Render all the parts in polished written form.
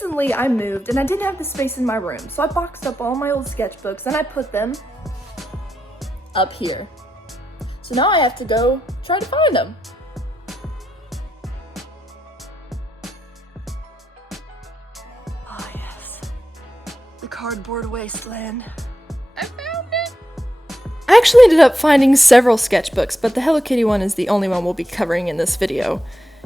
recently I moved and I didn't have the space in my room, so I boxed up all my old sketchbooks and I put them up here. So now I have to go try to find them. Oh yes, the cardboard wasteland. I found it! I actually ended up finding several sketchbooks, but the Hello Kitty one is the only one we'll be covering in this video.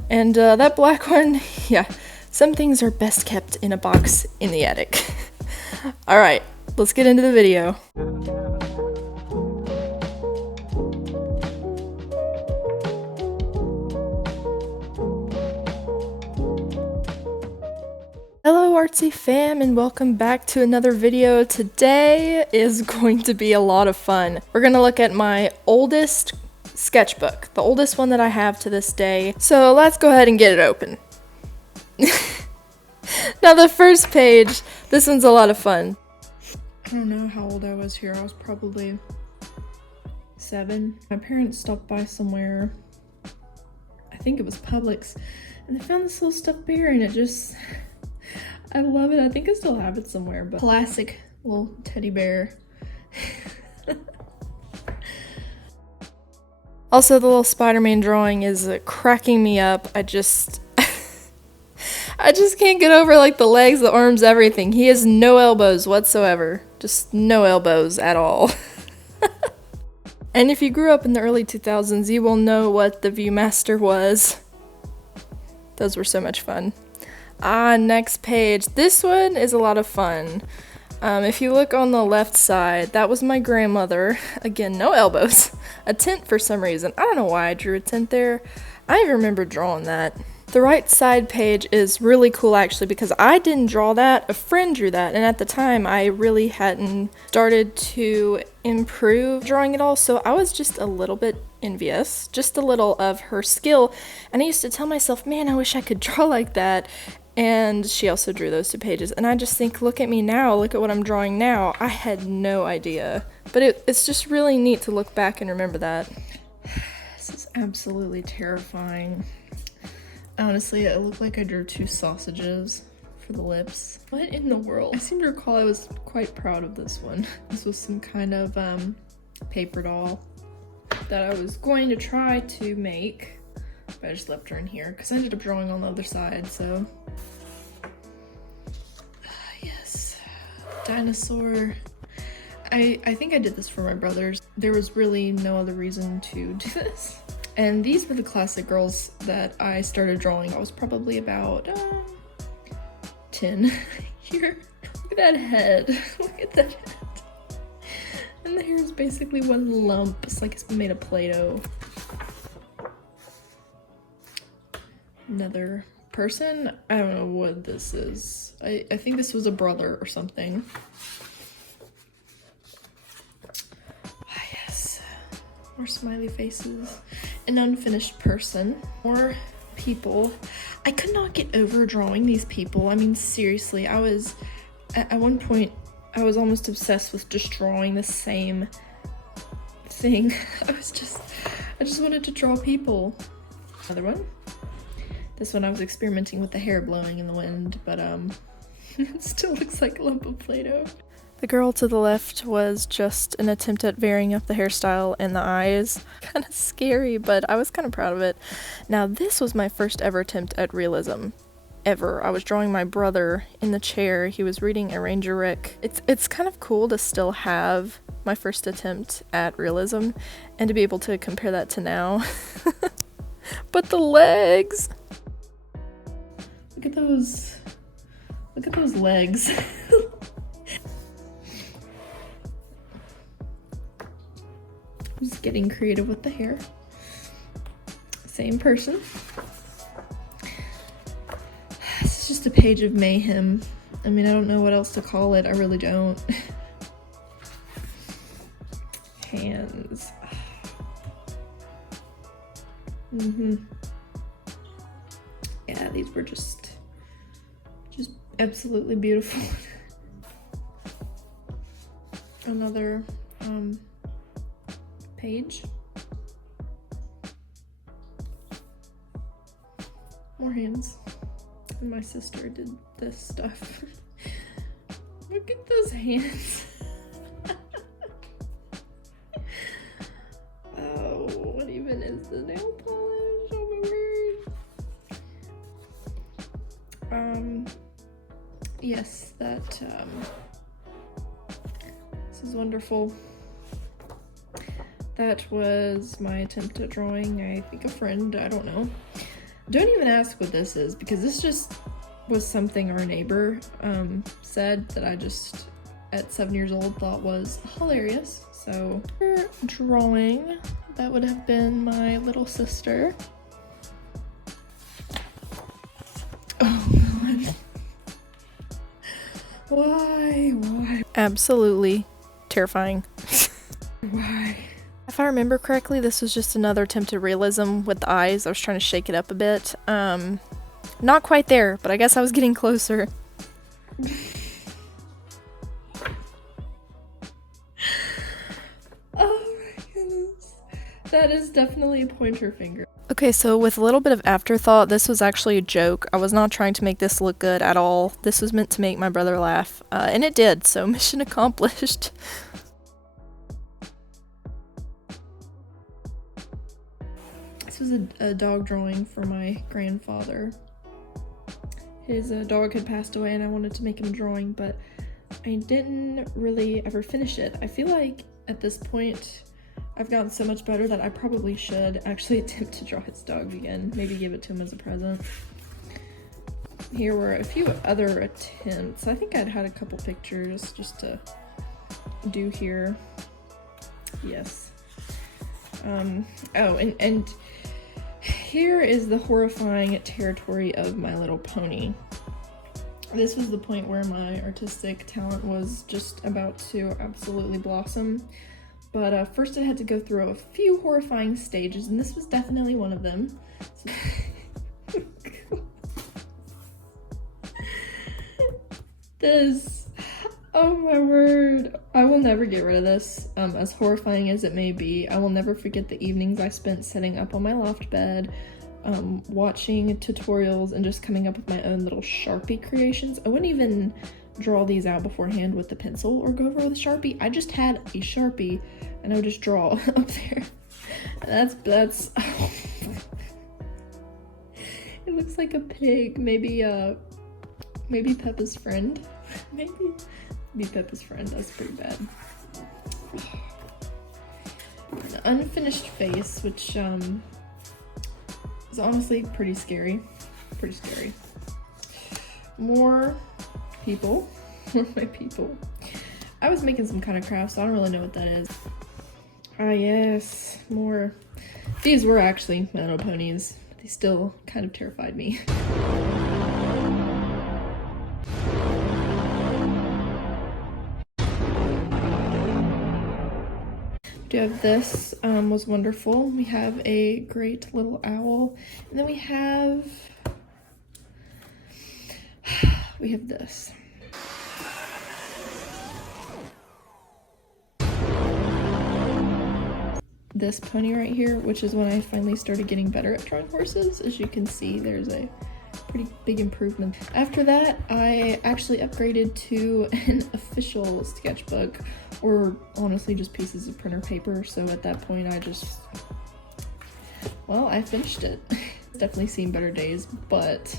And that black one, yeah, some things are best kept in a box in the attic. Alright, let's get into the video. Hello artsy fam and welcome back to another video. Today is going to be a lot of fun. We're going to look at my oldest sketchbook, the oldest one that I have to this day. So let's go ahead and get it open. Now the first page, this one's a lot of fun. I don't know how old I was here. I was probably 7. My parents stopped by somewhere, I think it was Publix, and they found this little stuffed bear and it just, I love it. I think I still have it somewhere, but classic little teddy bear. Also, the little Spider-Man drawing is cracking me up. I just can't get over like the legs, the arms, everything. He has no elbows whatsoever. Just no elbows at all. And if you grew up in the early 2000s, you will know what the Viewmaster was. Those were so much fun. Next page. This one is a lot of fun. If you look on the left side, that was my grandmother. Again, no elbows. A tent for some reason. I don't know why I drew a tent there. I even remember drawing that. The right side page is really cool actually because I didn't draw that. A friend drew that, and at the time I really hadn't started to improve drawing at all, so I was just a little bit envious, just a little of her skill, and I used to tell myself, man, I wish I could draw like that. And she also drew those 2 pages, and I just think, look at me now, look at what I'm drawing now. I had no idea, but it's just really neat to look back and remember that. This is absolutely terrifying. Honestly, it looked like I drew 2 sausages for the lips. What in the world? I seem to recall I was quite proud of this one. This was some kind of paper doll that I was going to try to make. But I just left her in here because I ended up drawing on the other side, so. Yes. Dinosaur. I think I did this for my brothers. There was really no other reason to do this. And these were the classic girls that I started drawing. I was probably about 10 here. Look at that head. Look at that head. And the hair is basically one lump. It's like it's made of Play-Doh. Another person. I don't know what this is. I think this was a brother or something. Ah, yes. More smiley faces. An unfinished person. More people. I could not get over drawing these people. I mean, seriously, I was, at one point, I was almost obsessed with just drawing the same thing. I just wanted to draw people. Another one. This one I was experimenting with the hair blowing in the wind, but it still looks like a lump of Play-Doh. The girl to the left was just an attempt at varying up the hairstyle and the eyes. Kind of scary, but I was kind of proud of it. Now this was my first ever attempt at realism. Ever. I was drawing my brother in the chair. He was reading a Ranger Rick. It's kind of cool to still have my first attempt at realism and to be able to compare that to now. But the legs! Look at those legs. Just getting creative with the hair. Same person. This is just a page of mayhem. I mean, I don't know what else to call it. I really don't. Hands. Yeah, these were just absolutely beautiful. Another page. More hands. And my sister did this stuff. Look at those hands. Oh, what even is the nail polish? Oh my word. Yes, this is wonderful. That was my attempt at drawing, I think, a friend, I don't know. Don't even ask what this is, because this just was something our neighbor said that I just, at 7 years old, thought was hilarious. So, drawing, that would have been my little sister. Oh god. Why? Absolutely terrifying. Why? If I remember correctly, this was just another attempt at realism with the eyes. I was trying to shake it up a bit. Not quite there, but I guess I was getting closer. Oh my goodness. That is definitely a pointer finger. Okay, so with a little bit of afterthought, this was actually a joke. I was not trying to make this look good at all. This was meant to make my brother laugh, and it did, so mission accomplished. This was a dog drawing for my grandfather. His dog had passed away and I wanted to make him a drawing, but I didn't really ever finish it. I feel like at this point I've gotten so much better that I probably should actually attempt to draw his dog again. Maybe give it to him as a present. Here were a few other attempts. I think I'd had a couple pictures just to do here. Yes. Oh, and here is the horrifying territory of My Little Pony. This was the point where my artistic talent was just about to absolutely blossom. But first I had to go through a few horrifying stages, and this was definitely one of them. This, oh my word, I will never get rid of this. As horrifying as it may be, I will never forget the evenings I spent sitting up on my loft bed, watching tutorials and just coming up with my own little Sharpie creations. I wouldn't even draw these out beforehand with the pencil or go over with a Sharpie. I just had a Sharpie and I would just draw up there. That's oh. It looks like a pig. Maybe Peppa's friend. Maybe Peppa's friend. That's pretty bad. An unfinished face, which is honestly pretty scary. Pretty scary. More people. More of my people. I was making some kind of craft, so I don't really know what that is. Ah yes, more. These were actually My Little Ponies. They still kind of terrified me. Do have this, was wonderful. We have a great little owl, and then we have this. This pony right here, which is when I finally started getting better at drawing horses. As you can see, there's a pretty big improvement. After that, I actually upgraded to an official sketchbook, or honestly just pieces of printer paper. So at that point I finished it. It's definitely seen better days, but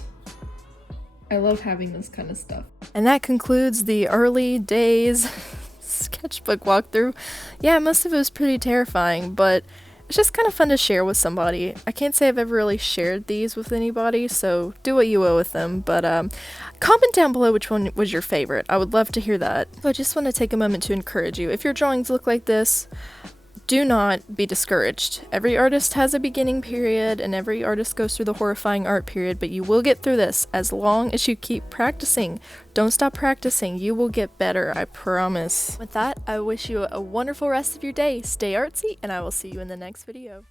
I love having this kind of stuff. And that concludes the early days sketchbook walkthrough. Yeah, most of it was pretty terrifying, but it's just kind of fun to share with somebody. I can't say I've ever really shared these with anybody, so do what you will with them, but comment down below which one was your favorite. I would love to hear that. So I just want to take a moment to encourage you. If your drawings look like this, do not be discouraged. Every artist has a beginning period, and every artist goes through the horrifying art period, but you will get through this as long as you keep practicing. Don't stop practicing. You will get better, I promise. With that, I wish you a wonderful rest of your day. Stay artsy, and I will see you in the next video.